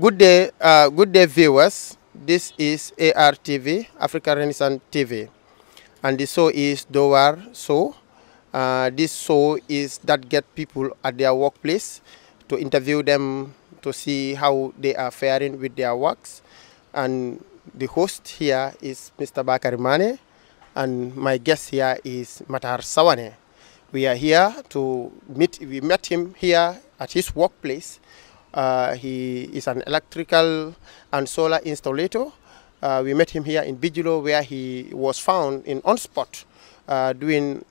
Good day, viewers. This is Artv, Africa Renaissance TV, and the show is Dorr Waar show. This show is that get people at their workplace to interview them to see how they are faring with their works. And the host here is Mr. Bakari Mane, and my guest here is Matar Sawane. We are here to meet. We met him here at his workplace. He is an electrical and solar installer. We met him here in Bigelow, where he was found on spot doing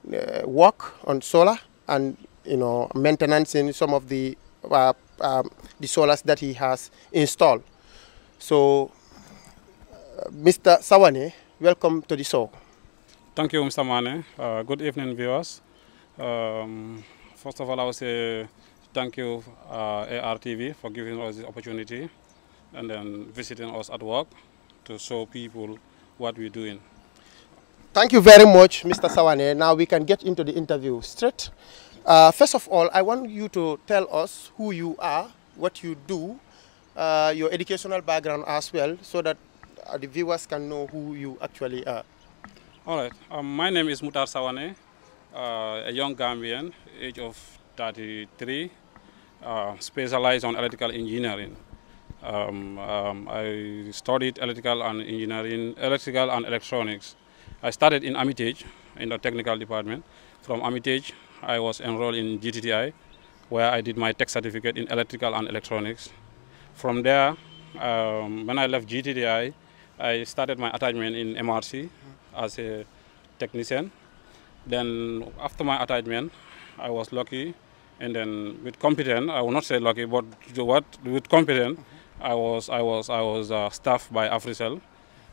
work on solar and maintenance in some of the solars that he has installed. So, Mr. Sawane, welcome to the show. Thank you, Mr. Mane. Good evening, viewers. First of all, I would say thank you, Artv, for giving us the opportunity and then visiting us at work to show people what we're doing. Thank you very much, Mr. Sawane. Now we can get into the interview straight. First of all, I want you to tell us who you are, what you do, your educational background as well, so that the viewers can know who you actually are. All right. My name is Matar Sawane, a young Gambian, age of 33, specialized on electrical engineering. I studied electrical and electronics. I started in Armitage in the technical department. From Armitage, I was enrolled in GTTI, where I did my tech certificate in electrical and electronics. From there, when I left GTTI, I started my attachment in MRC as a technician. Then after my attachment, I was lucky, and then with competence, I will not say lucky, but with competence, I was staffed by Africell,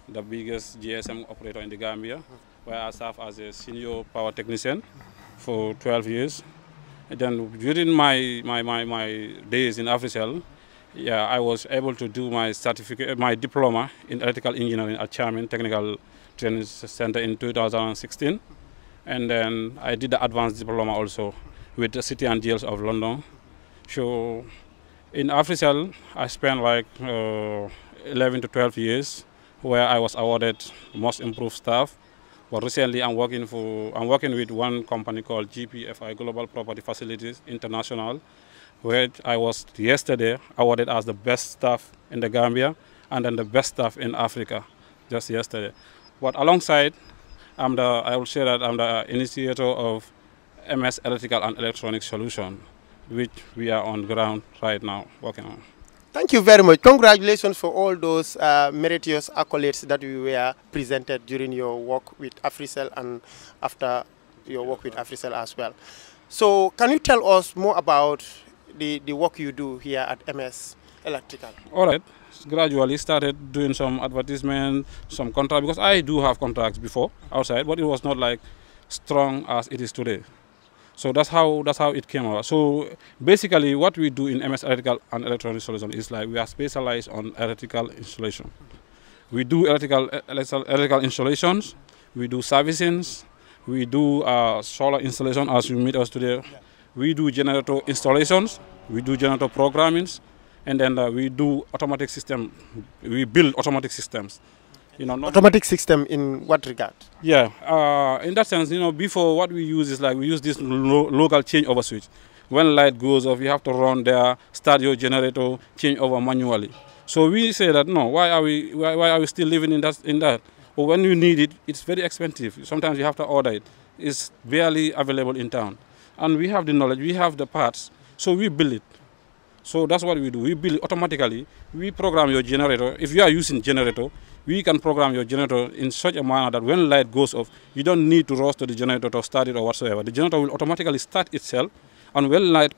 the biggest GSM operator in the Gambia, where I served as a senior power technician for 12 years. And then during my days in Africell, I was able to do my certificate, my diploma in electrical engineering at Chairman Technical Training Center in 2016. And then I did the advanced diploma also with the City and Guilds of London. So in Africell, I spent like 11 to 12 years, where I was awarded Most Improved Staff. But recently, I'm working with one company called GPFI, Global Property Facilities International, where I was yesterday awarded as the best staff in the Gambia and then the best staff in Africa, just yesterday. But alongside, I will say that I'm the initiator of MS Electrical and Electronic Solution, which we are on ground right now working on. Thank you very much. Congratulations for all those meritorious accolades that you were presented during your work with Africell and after your work with Africell as well. So can you tell us more about the work you do here at MS Electrical? All right. Gradually started doing some advertisement, some contract, because I do have contracts before outside, but it was not like strong as it is today. So that's how it came out. So basically what we do in MS Electrical and Electronic Solution is like we are specialized on electrical installation. We do electrical installations, we do servicings, we do solar installation as you meet us today. We do generator installations, we do generator programmings, and then we do automatic system. We build automatic systems. Automatic system in what regard? Yeah, in that sense, before what we use is like we use this local changeover switch. When light goes off, you have to run there, start your generator, change over manually. So we say that no, why are we still living in that? But when you need it, it's very expensive. Sometimes you have to order it. It's barely available in town, and we have the knowledge, we have the parts, so we build it. So that's what we do. We build it automatically. We program your generator. If you are using generator, we can program your generator in such a manner that when light goes off, you don't need to rush to the generator to start it or whatsoever. The generator will automatically start itself, and when light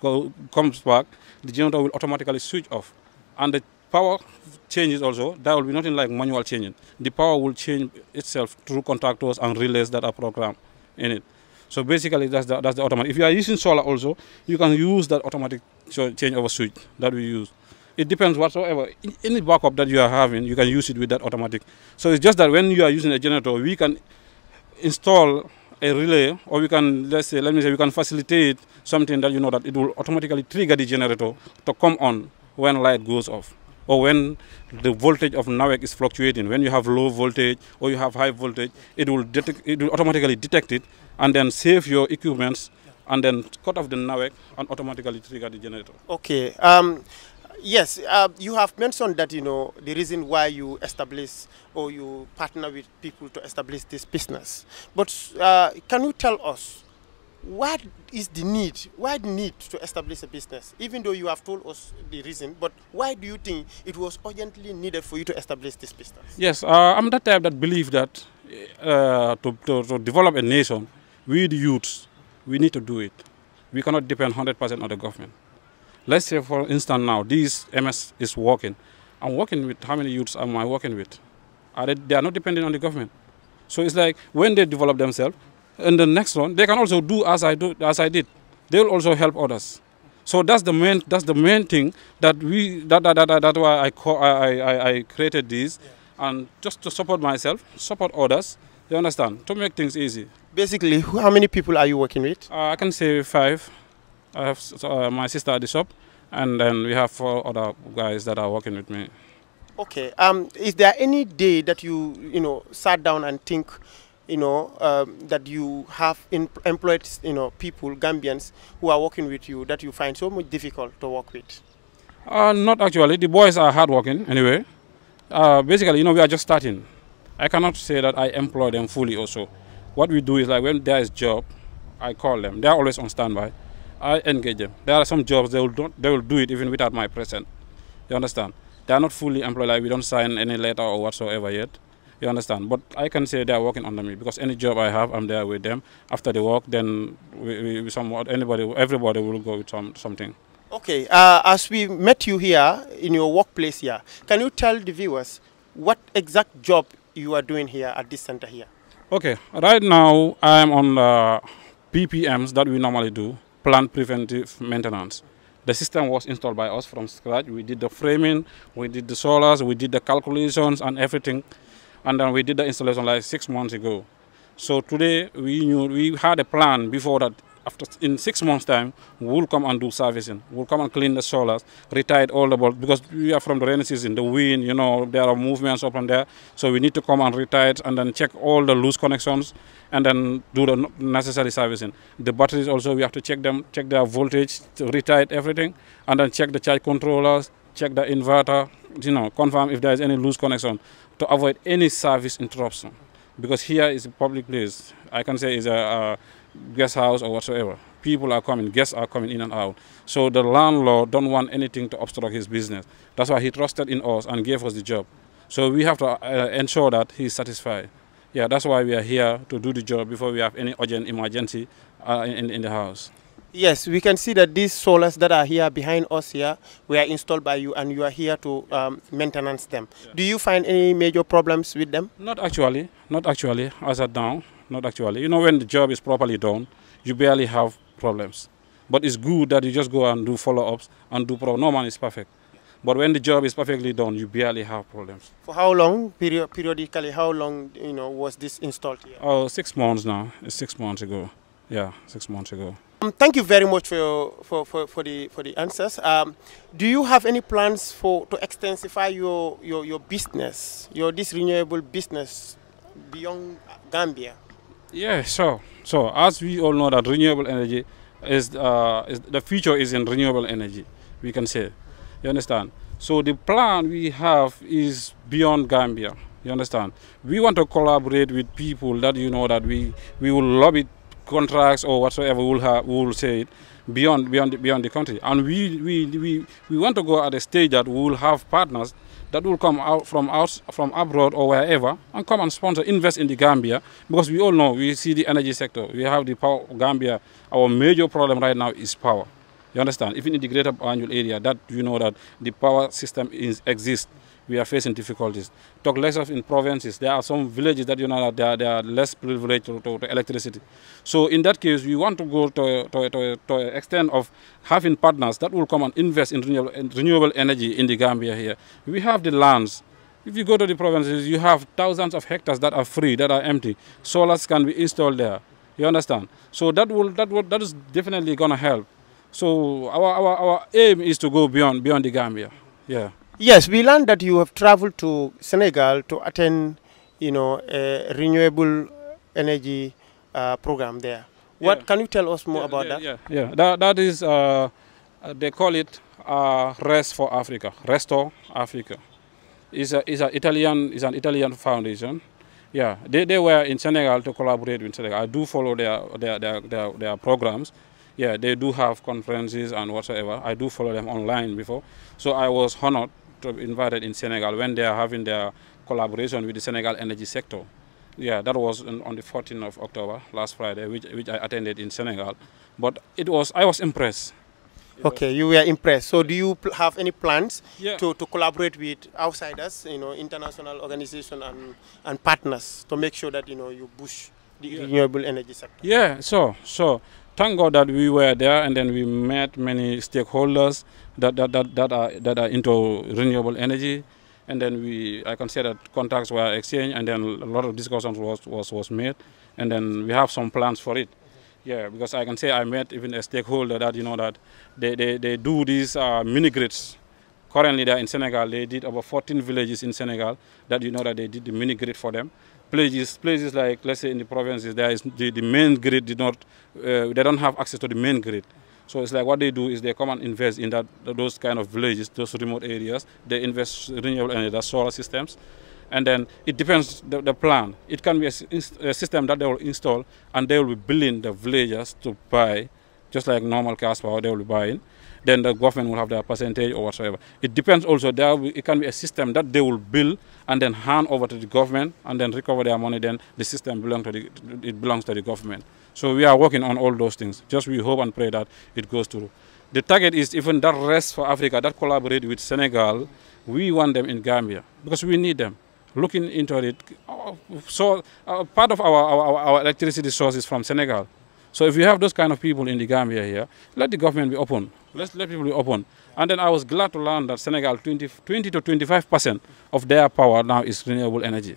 comes back, the generator will automatically switch off. And the power changes also. That will be nothing like manual changing. The power will change itself through contactors and relays that are programmed in it. So basically, that's the automatic. If you are using solar also, you can use that automatic changeover switch that we use. It depends whatsoever. Any backup that you are having, you can use it with that automatic. So it's just that when you are using a generator, we can install a relay, or we can, we can facilitate something that that it will automatically trigger the generator to come on when light goes off. or when the voltage of NAWEC is fluctuating. When you have low voltage or you have high voltage, it will automatically detect it and then save your equipments and then cut off the NAWEC and automatically trigger the generator. Okay. Yes, you have mentioned that, you know, the reason why you establish or you partner with people to establish this business. But can you tell us what is the need? Why the need to establish a business? Even though you have told us the reason, but why do you think it was urgently needed for you to establish this business? Yes, I'm that type that believe that to develop a nation, we the youths, we need to do it. We cannot depend 100% on the government. Let's say, for instance, now, this MS is working. I'm working with, how many youths am I working with? They are not dependent on the government. So it's like when they develop themselves, and the next one, they can also do as I did. They will also help others. So that's the main thing that that's why I created this, and just to support myself, support others. You understand? To make things easy. Basically, how many people are you working with? I can say 5. I have my sister at the shop, and then we have 4 other guys that are working with me. Okay. Is there any day that you sat down and think, that you have employed, people, Gambians, who are working with you that you find so much difficult to work with? Not actually. The boys are hardworking anyway. Basically, we are just starting. I cannot say that I employ them fully also. What we do is, like, when there is job, I call them. They are always on standby. I engage them. There are some jobs they will do it even without my presence. You understand? They are not fully employed. Like, we don't sign any letter or whatsoever yet. You understand? But I can say they are working under me, because any job I have, I'm there with them. After the work, then everybody will go with something. Okay. As we met you here in your workplace here, can you tell the viewers what exact job you are doing here at this center here? Okay. Right now, I'm on PPMs that we normally do, plant preventive maintenance. The system was installed by us from scratch. We did the framing, we did the solars, we did the calculations and everything. And then we did the installation like 6 months ago. So today we had a plan before that in 6 months' time, we'll come and do servicing. We'll come and clean the solars, retire all the bolts, because we are from the rainy season, the wind, there are movements up and there. So we need to come and retire and then check all the loose connections and then do the necessary servicing. The batteries also, we have to check them, check their voltage, retire everything, and then check the charge controllers, check the inverter, confirm if there is any loose connection to avoid any service interruption. Because here is a public place. I can say it's a guest house or whatsoever. People are coming, guests are coming in and out. So the landlord don't want anything to obstruct his business. That's why he trusted in us and gave us the job. So we have to ensure that he's satisfied. Yeah, that's why we are here to do the job before we have any urgent emergency in the house. Yes, we can see that these solars that are here behind us here were installed by you, and you are here to maintenance them. Yeah. Do you find any major problems with them? Not actually, as of now, not actually. When the job is properly done, you barely have problems. But it's good that you just go and do follow-ups and do no man is perfect. But when the job is perfectly done, you barely have problems. For how long, periodically, how long, was this installed here? Oh, 6 months now. It's 6 months ago. Yeah, 6 months ago. Thank you very much for the answers. Do you have any plans to extensify your business, this renewable business beyond Gambia? Yeah, sure. So as we all know that renewable energy is the future is in renewable energy, we can say. You understand? So the plan we have is beyond Gambia. You understand? We want to collaborate with people that that we will lobby contracts or whatsoever we will say it beyond the country, and we want to go at a stage that we will have partners that will come out from abroad or wherever and come and sponsor, invest in the Gambia, because we all know, we see the energy sector, we have the power. Gambia, our major problem right now is power. You understand? Even in the greater Banjul area, that that the power system exists. We are facing difficulties. Talk less of in provinces. There are some villages that that they are less privileged to electricity. So in that case, we want to go to an extent of having partners that will come and invest in renewable energy in the Gambia here. We have the lands. If you go to the provinces, you have thousands of hectares that are free, that are empty. Solars can be installed there. You understand? So that is definitely going to help. So our aim is to go beyond the Gambia. Yeah. Yes, we learned that you have traveled to Senegal to attend, a renewable energy program there. Yeah. What can you tell us more about that? Yeah. That is, they call it Rest for Africa, Resto Africa. Is an Italian foundation. Yeah, they were in Senegal to collaborate with Senegal. I do follow their programs. Yeah, they do have conferences and whatsoever. I do follow them online before. So I was honored to be invited in Senegal when they are having their collaboration with the Senegal energy sector. Yeah, that was on the 14th of October, last Friday, which I attended in Senegal. But I was impressed. Okay, you were impressed. So do you have any plans Yeah. to collaborate with outsiders, international organizations and partners to make sure that, you push the renewable energy sector? Yeah, so thank God that we were there and then we met many stakeholders that are into renewable energy. And then I can say that contacts were exchanged and then a lot of discussions was made. And then we have some plans for it. Yeah, because I can say I met even a stakeholder that, that they do these mini grids. Currently they're in Senegal. They did about 14 villages in Senegal that, that they did the mini grid for them. Places like, let's say in the provinces, there is the main grid they don't have access to the main grid. So it's like what they do is they come and invest in those kind of villages, those remote areas. They invest in renewable energy, that's solar systems. And then it depends the plan. It can be a system that they will install and they will be billing the villagers to buy, just like normal gas power they will be buying. Then the government will have their percentage or whatsoever. It depends also, it can be a system that they will bill and then hand over to the government and then recover their money, then the system belongs to the government. So we are working on all those things. Just we hope and pray that it goes through. The target is even that Rest for Africa, that collaborate with Senegal, we want them in Gambia because we need them. Looking into it, so part of our electricity source is from Senegal. So if you have those kind of people in the Gambia here, let the government be open. Let people be open. And then I was glad to learn that Senegal, 20 to 25% of their power now is renewable energy.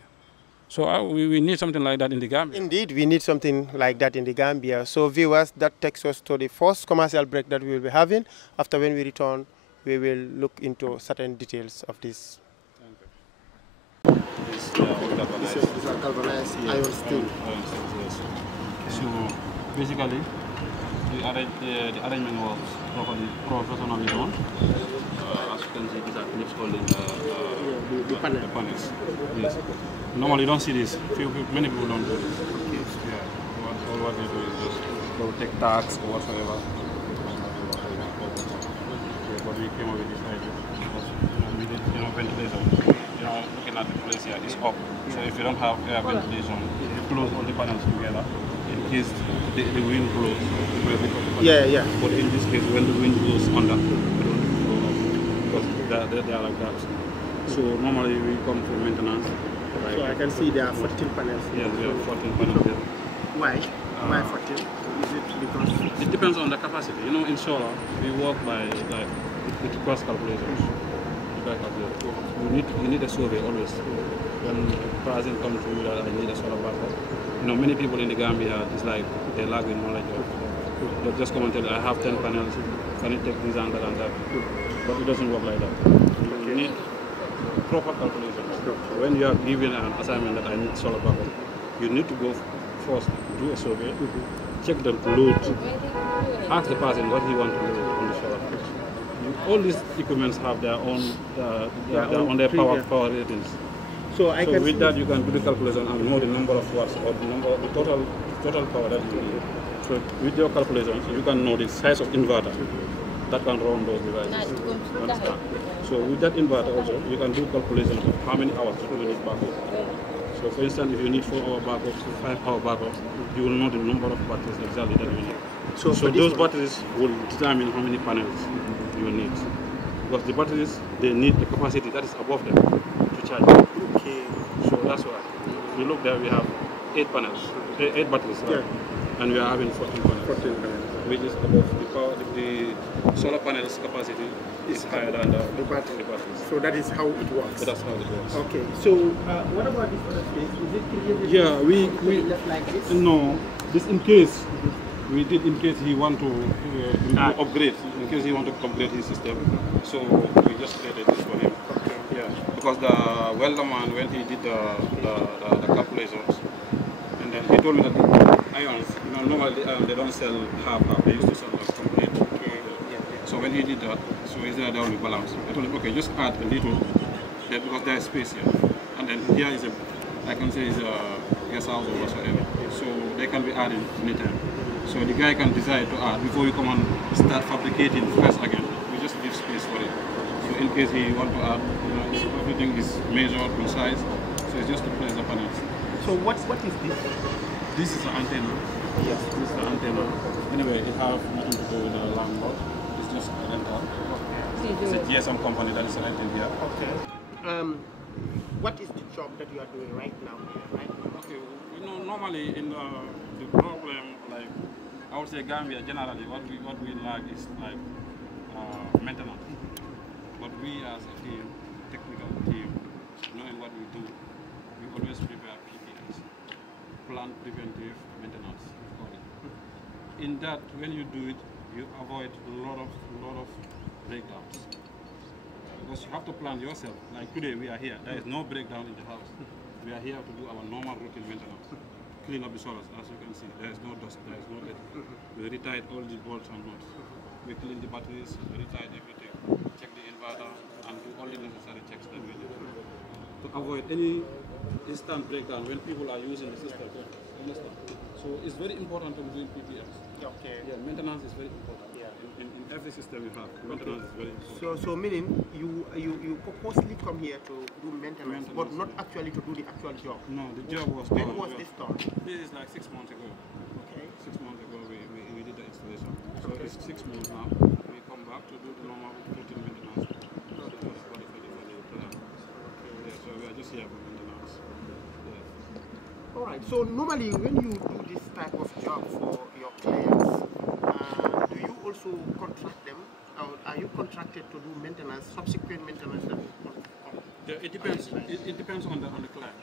So we need something like that in the Gambia. Indeed, we need something like that in the Gambia. So viewers, that takes us to the first commercial break that we will be having. After when we return, we will look into certain details of this. These are galvanized iron steel. Yes. So basically, the arrangement was professionally done. As you can see, these are clips holding the panels. Yes. Normally, you don't see this. Many people don't do this. Okay. Yeah. All what they do is just they will take tags or whatsoever. But we came up with this idea. We did, ventilation. Looking at the place here is up. So if you don't have air ventilation, you close all the panels together in case the wind blows. Yeah. But in this case, when the wind blows under, they don't blow up because they are like that. So normally we come for maintenance. Right? So I can see there are 14 panels. Yes, we have 14 panels there. Why? Why 14? Is it because? It depends on the capacity. In solar, we work by with cost calculations. You need a survey always. When the person comes to you that I need a solar backup, many people in the Gambia, it's like they lack the knowledge of. They just come and tell you, I have 10 panels, can you take this and that and that? But it doesn't work like that. You need proper calculations. When you are given an assignment that I need solar backup, you need to go first, do a survey, check the load, ask the person what he wants to load on the solar. All these equipments have their own power ratings. So with that you can do the calculation and know the number of watts or the total power that you need. So with your calculations you can know the size of inverter that can run those devices. Understand? So with that inverter also you can do calculations of how many hours you need backup. So for instance, if you need 4-hour backup, 5-hour backup, you will know the number of batteries exactly that you need. So those batteries will determine how many panels you need. Because the batteries, they need the capacity that is above them to charge. Okay. So that's why. If you look there, we have 8 panels, 8 batteries, right? Yeah. And we are having 14 panels. 14 panels. Which is above the power, the solar panels capacity is higher than the batteries. So that is how it works. So that's how it works. Okay. So what about this other space? Is it created? Yeah, we left like this? No, this in case. We did in case he want to upgrade, in case he want to upgrade his system. So we just created this for him. because the welder man, when he did the calculations, and then he told me that the irons, normally they don't sell half, they used to sell like complete. So when he did that, so he said there will be balance. I told him, okay, just add a little, because there is space here. And then here is I can say is a guest house or whatsoever. So they can be added anytime. So the guy can decide to add before you come and start fabricating first again. We just leave space for it. So in case he want to add, everything is measured, precise. So it's just to place the panels. So what is this? This is an antenna. Yes, this is the antenna. Anyway, it has nothing to do with the landlord. It's just a rental. Okay. It's a GSM company that is renting here. Okay. What is the job that you are doing right now? Right? Okay. Normally in the problem, like I would say Gambia generally, what we lack is like maintenance. But we as a team, technical team, knowing what we do, we always prepare PPMs, plant preventive maintenance. In that, when you do it, you avoid a lot of breakdowns. Because you have to plan yourself. Like today, we are here. There is no breakdown in the house. We are here to do our normal routine maintenance. Clean up the solars, as you can see. There is no dust, there is no lead. We retied all the bolts and nuts. We clean the batteries, retied everything, check the inverter, and do all the necessary checks that we need. To avoid any instant breakdown when people are using the system. Understand? So it's very important to do PPMs. Okay. Yeah, maintenance is very important. Yeah. In every system you have, maintenance is very important. So meaning you purposely come here to do maintenance, but not actually to do the actual job. No, the job was done. When was this done? This is like 6 months ago. Okay. 6 months ago we did the installation. So it's 6 months now. We come back to do the normal routine maintenance. So that was for the plan. Okay. Yeah, so we are just here for maintenance. Yeah. All right. So normally when you do this type of job for your clients, do you also contract them, or are you contracted to do maintenance, subsequent maintenance? Yeah, it depends. It depends on the client.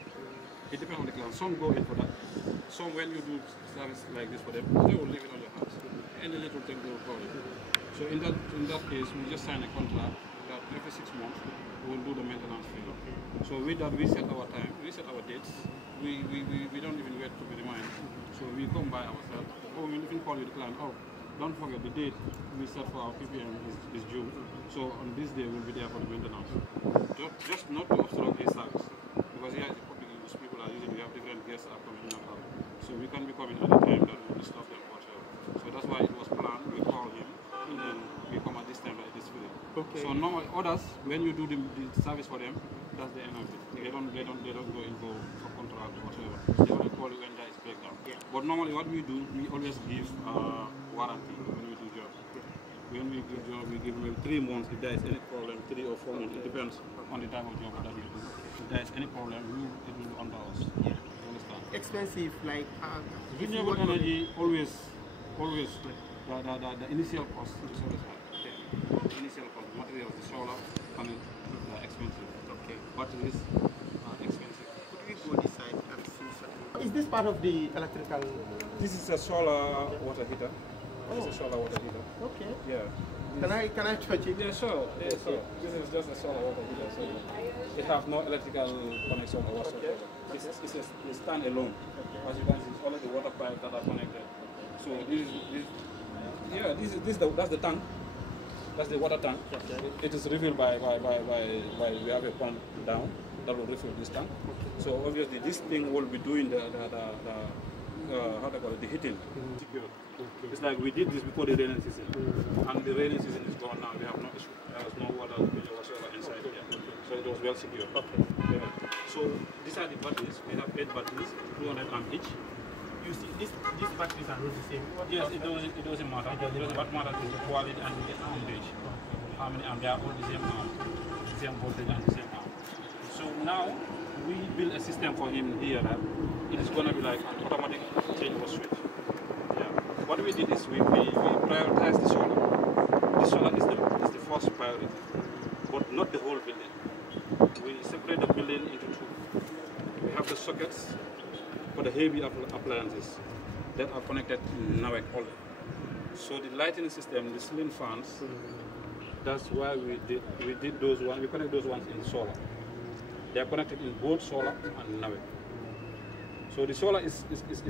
It depends on the client. Some go in for that. Some, when you do service like this for them, they will leave it on your house. Any little thing they will call it. So in that case, we just sign a contract that every 6 months we will do the maintenance for you. So with that, we set our time, we set our dates. We don't even wait to be reminded. So we come by ourselves. Or we even call you the client. Oh, don't forget the date we set for our PPM is June. So on this day we'll be there for the maintenance. Just not to obstruct his service. Because here is the public use, people are using, we have different guests are coming in and out. So we can be coming at a time that will disturb them whatever. So that's why it was planned, we call him, and then we come at this time that it is free. Okay. So normal others, when you do the service for them, that's the end of it. They don't go in for contract or whatever. They only call you when there is breakdown. Yeah. But normally what we do, we always give warranty when we do jobs. When we give job, we give them 3 months. If there is any problem, 3 or 4 months, it depends on the type of job that we do. If there is any problem, it will be under us. Yeah. You understand? Expensive, like renewable energy always the initial cost is always high. Okay. The initial cost, materials, the solar panels are expensive. Okay. Batteries are expensive. Could we go this side and see something? Is this part of the electrical? This is a solar water heater. It's a solar water heater. Okay. Yeah. Can I touch it? Yeah, sure. Yeah, sure. This is just a solar water heater. So it has no electrical connection or whatsoever. It's a stand-alone. As you can see, it's only the water pipes that are connected. So that's the tank. That's the water tank. It is refilled by we have a pump down that will refill this tank. So obviously this thing will be doing the heating. It's like we did this before the rainy season, and the rainy season is gone now. We have no issue. There was no water whatsoever inside here, so it was well secure. Okay. Yeah. So these are the batteries. We have 8 batteries, 200 amp each. You see, these batteries are not the same. Yes, it doesn't matter. What matters is the quality and the ampage. How many amp? They are all the same amp, the same voltage and the same amp. So now we build a system for him here that it is going to be like an automatic changeover switch. Yeah. What we did is we prioritize the solar. The solar is the first priority, but not the whole building. We separate the building into 2. We have the sockets for the heavy appliances that are connected to NAWEC only. So the lighting system, the ceiling fans, that's why we did those ones. We connect those ones in solar. They are connected in both solar and NAWEC. So the solar is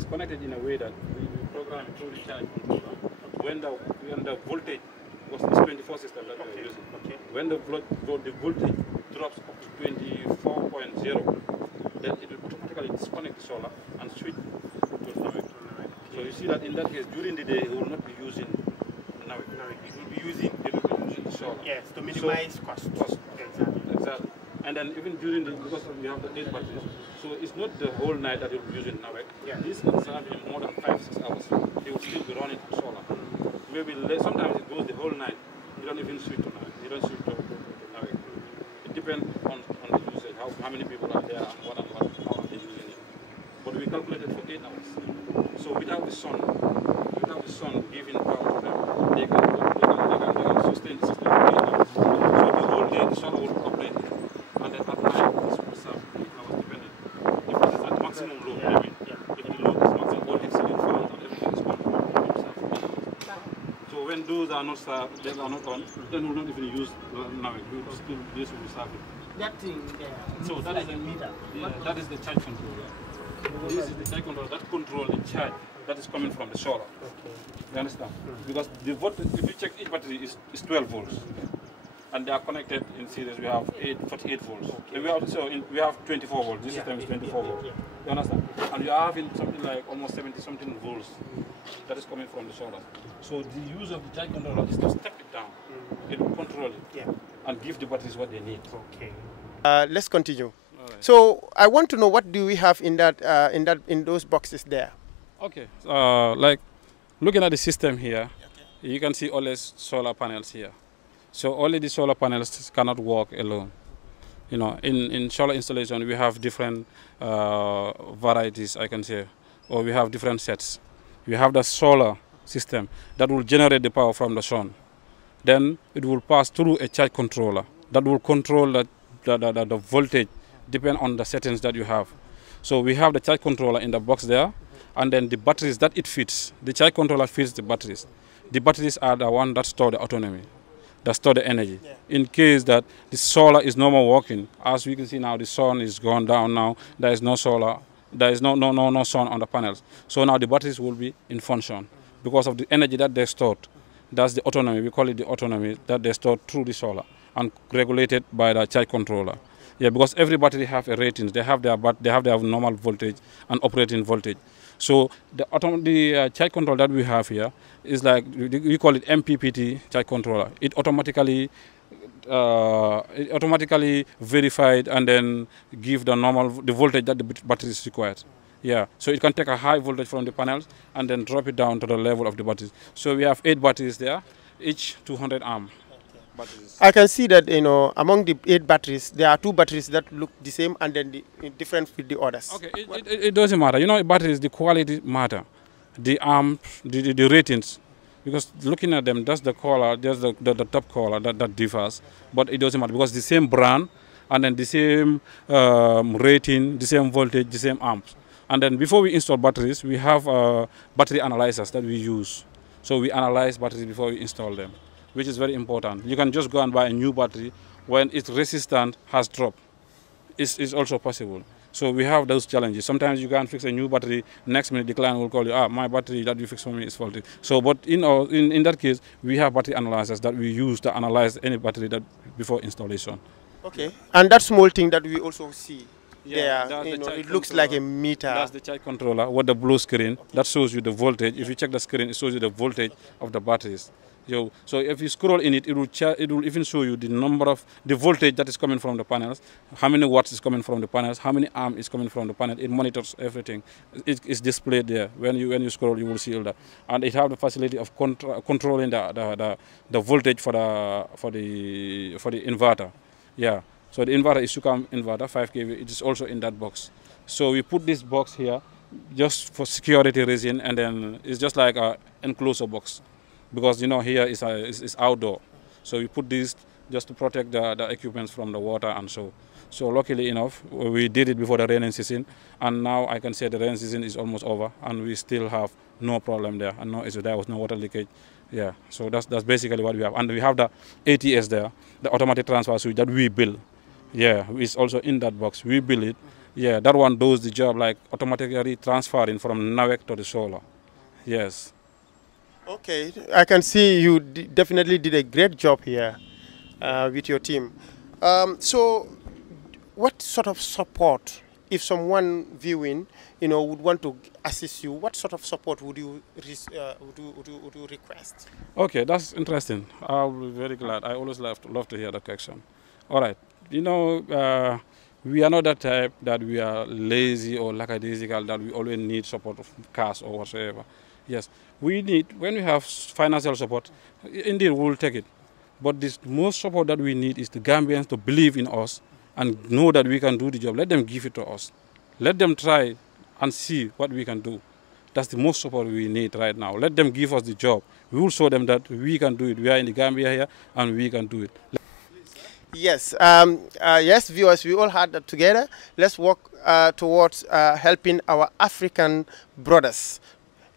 connected in a way that we program it through the charge controller. When the voltage was this 24 system that we are using. Okay. When the voltage drops up to 24.0, then it will automatically disconnect the solar and switch to NAWEC. So you see that in that case, during the day, it will not be using NAWEC. It will be using the solar. Yes, to minimize cost. Exactly. And then even during because we have the 8 batteries, so it's not the whole night that you'll be using NAWEC. Yeah. This can serve in more than 5-6 hours. It will still be running on solar. Maybe sometimes it goes the whole night. You don't even switch to NAWEC. You don't switch to NAWEC. It depends on the usage, how many people are there and how are they using it. But we calculated for 8 hours. So without the sun giving power to them, they can sustain the system for 8 hours. So the whole day the sun will operate. And then at night, this will serve 8 hours dependent. If it is at maximum load, if the load is maximum, all the ceiling fans and everything is on, it will serve 8 hours. So when those are not served, they are not on, then we will not even use NAWEC. We will still this will serve it. That thing there. So that is the meter. Yeah, that is the charge controller. This is the charge controller that controls the charge that is coming from the solar. Okay. You understand? Because the voltage, if you check each battery is 12 volts. And they are connected in series. We have 48 volts. Okay. And we have 24 volts. This system is 24 volts. You understand? And you are having something like almost 70-something volts that is coming from the solar. So the use of the charge controller is to step it down. It will control it and give the batteries what they need. Okay. Let's continue. Right. So I want to know what do we have in those boxes there. Okay. Like looking at the system here, you can see all these solar panels here. So only the solar panels cannot work alone. You know, in solar installation, we have different varieties, I can say, or we have different sets. We have the solar system that will generate the power from the sun. Then it will pass through a charge controller that will control the voltage, depend on the settings that you have. So we have the charge controller in the box there, and then the batteries that it fits. The charge controller fits the batteries. The batteries are the one that store the autonomy, that store the energy. In case that the solar is no more working, as we can see now, the sun is gone down now. There is no solar. There is no sun on the panels. So now the batteries will be in function because of the energy that they stored. That's the autonomy. We call it the autonomy that they store through the solar and regulated by the charge controller. Yeah, because every battery have a rating. They have their normal voltage and operating voltage. So the charge control that we have here is like, we call it MPPT charge controller. It automatically verified and then give the voltage that the battery is required. Yeah, so it can take a high voltage from the panels and then drop it down to the level of the batteries. So we have 8 batteries there, each 200 amp. I can see that, you know, among the 8 batteries, there are 2 batteries that look the same and then different with the others. Okay, it doesn't matter. You know, batteries, the quality matter, the amps, the ratings, because looking at them, that's the color, just the top color that differs, but it doesn't matter because the same brand and then the same rating, the same voltage, the same amps. And then before we install batteries, we have battery analyzers that we use. So we analyze batteries before we install them, which is very important. You can just go and buy a new battery when its resistance has dropped. It's also possible. So we have those challenges. Sometimes you can fix a new battery, next minute the client will call you, my battery that you fixed for me is faulty. So, but in that case, we have battery analyzers that we use to analyze any battery that before installation. Okay, and that small thing that we also see. Yeah, it looks like a meter. That's the charge controller with the blue screen. That shows you the voltage. If you check the screen, it shows you the voltage of the batteries. So if you scroll in it, it will even show you the number of the voltage that is coming from the panels, how many watts is coming from the panels, how many amp is coming from the panel. It monitors everything. It is displayed there. When you scroll, you will see all that. And it have the facility of controlling the voltage for the inverter. Yeah. So the inverter is Sucam inverter, 5 kV. It is also in that box. So we put this box here just for security reason, and then it's just like an enclosure box. Because, you know, here is outdoor. So we put this just to protect the equipment from the water and so. So luckily enough, we did it before the rainy season. And now I can say the rainy season is almost over and we still have no problem there. And no issue, there was no water leakage. Yeah, so that's basically what we have. And we have the ATS there, the automatic transfer switch that we build. Yeah, it's also in that box. We build it. Yeah, that one does the job like automatically transferring from NAWEC to the solar. Yes. Okay, I can see you definitely did a great job here with your team. So, what sort of support, if someone viewing, would want to assist you, what sort of support would you request? Okay, that's interesting. I'll be very glad. I always love to hear the question. All right, we are not that type that we are lazy or lackadaisical, that we always need support of cash or whatsoever. Yes, we need, when we have financial support, indeed we'll take it. But the most support that we need is the Gambians to believe in us and know that we can do the job. Let them give it to us. Let them try and see what we can do. That's the most support we need right now. Let them give us the job. We will show them that we can do it. We are in the Gambia here and we can do it. Yes, yes, viewers, we all had that together. Let's work towards helping our African brothers.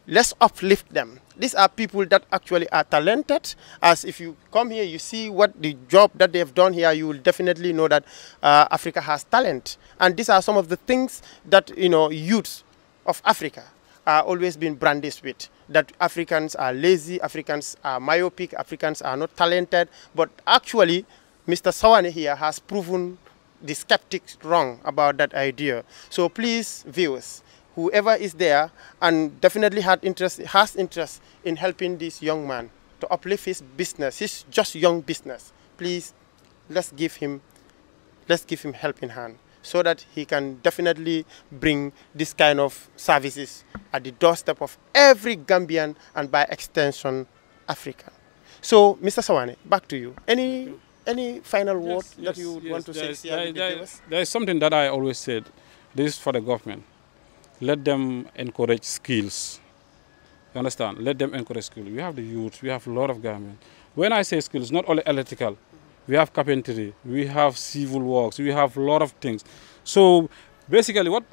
Let's uplift them. These are people that actually are talented. As if you come here, you see what the job that they've done here, you will definitely know that Africa has talent. And these are some of the things that, youths of Africa are always been brandished with. That Africans are lazy, Africans are myopic, Africans are not talented. But actually, Mr. Sawane here has proven the skeptics wrong about that idea. So please, viewers, whoever is there and definitely has interest in helping this young man to uplift his business, his just young business, please, let's give him helping hand so that he can definitely bring this kind of services at the doorstep of every Gambian and by extension, Africa. So, Mr. Sawane, back to you. Any final word that you would want to say? There is something that I always said. This is for the government. Let them encourage skills. You understand? Let them encourage skills. We have the youth. We have a lot of Gambians. When I say skills, not only electrical. We have carpentry. We have civil works. We have a lot of things. So basically, what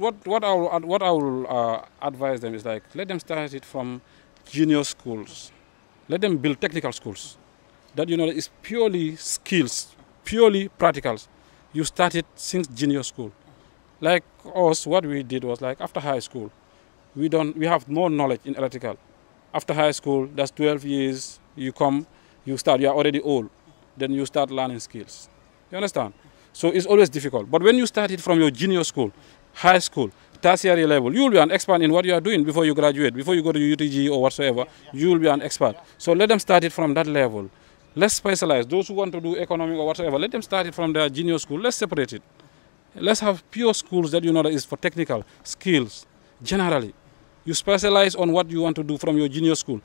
I will advise them is like, let them start it from junior schools. Let them build technical schools. That is purely skills, purely practicals. You start it since junior school. Like us, what we did was like after high school, we have more knowledge in electrical. After high school, that's 12 years, you are already old. Then you start learning skills. You understand? So it's always difficult. But when you start it from your junior school, high school, tertiary level, you will be an expert in what you are doing before you graduate. Before you go to UTG or whatsoever, you will be an expert. So let them start it from that level. Let's specialize. Those who want to do economic or whatever, let them start it from their junior school. Let's separate it. Let's have pure schools that that is for technical skills. Generally, you specialize on what you want to do from your junior school,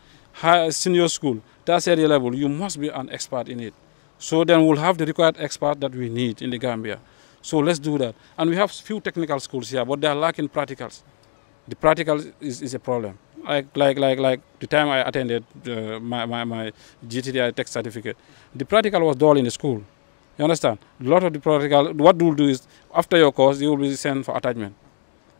senior school, tertiary level. You must be an expert in it. So then we'll have the required expert that we need in the Gambia. So let's do that. And we have few technical schools here, but they are lacking practicals. The practical is a problem. Like the time I attended my GTDI tech certificate, the practical was dull in the school. You understand? A lot of the practical, what we'll do is, after your course, you will be sent for attachment.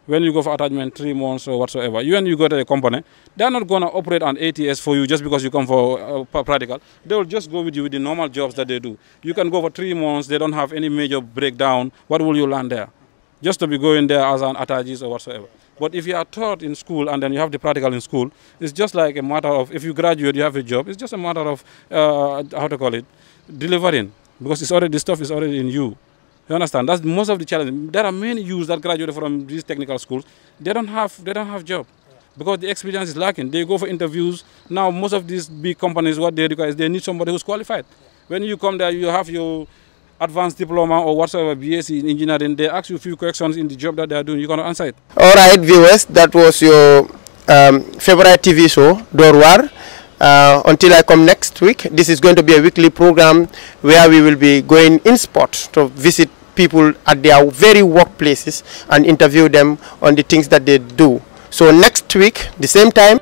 When you go for attachment, 3 months or whatsoever, when you go to a company, they're not going to operate on ATS for you just because you come for practical. They will just go with you with the normal jobs that they do. You can go for 3 months, they don't have any major breakdown. What will you learn there? Just to be going there as an attachee or whatsoever. But if you are taught in school and then you have the practical in school, it's just like a matter of, if you graduate, you have a job, it's just a matter of, delivering. Because the stuff is already in you. You understand? That's most of the challenge. There are many youths that graduate from these technical schools. They don't have job because the experience is lacking. They go for interviews. Now most of these big companies, what they require is they need somebody who's qualified. When you come there, you have your advanced diploma or whatsoever, BSc in engineering. They ask you a few questions in the job that they are doing. You're going to answer it. All right, viewers, that was your favorite TV show, Dorr Waar. Until I come next week, this is going to be a weekly program where we will be going in spot to visit people at their very workplaces and interview them on the things that they do. So next week, the same time.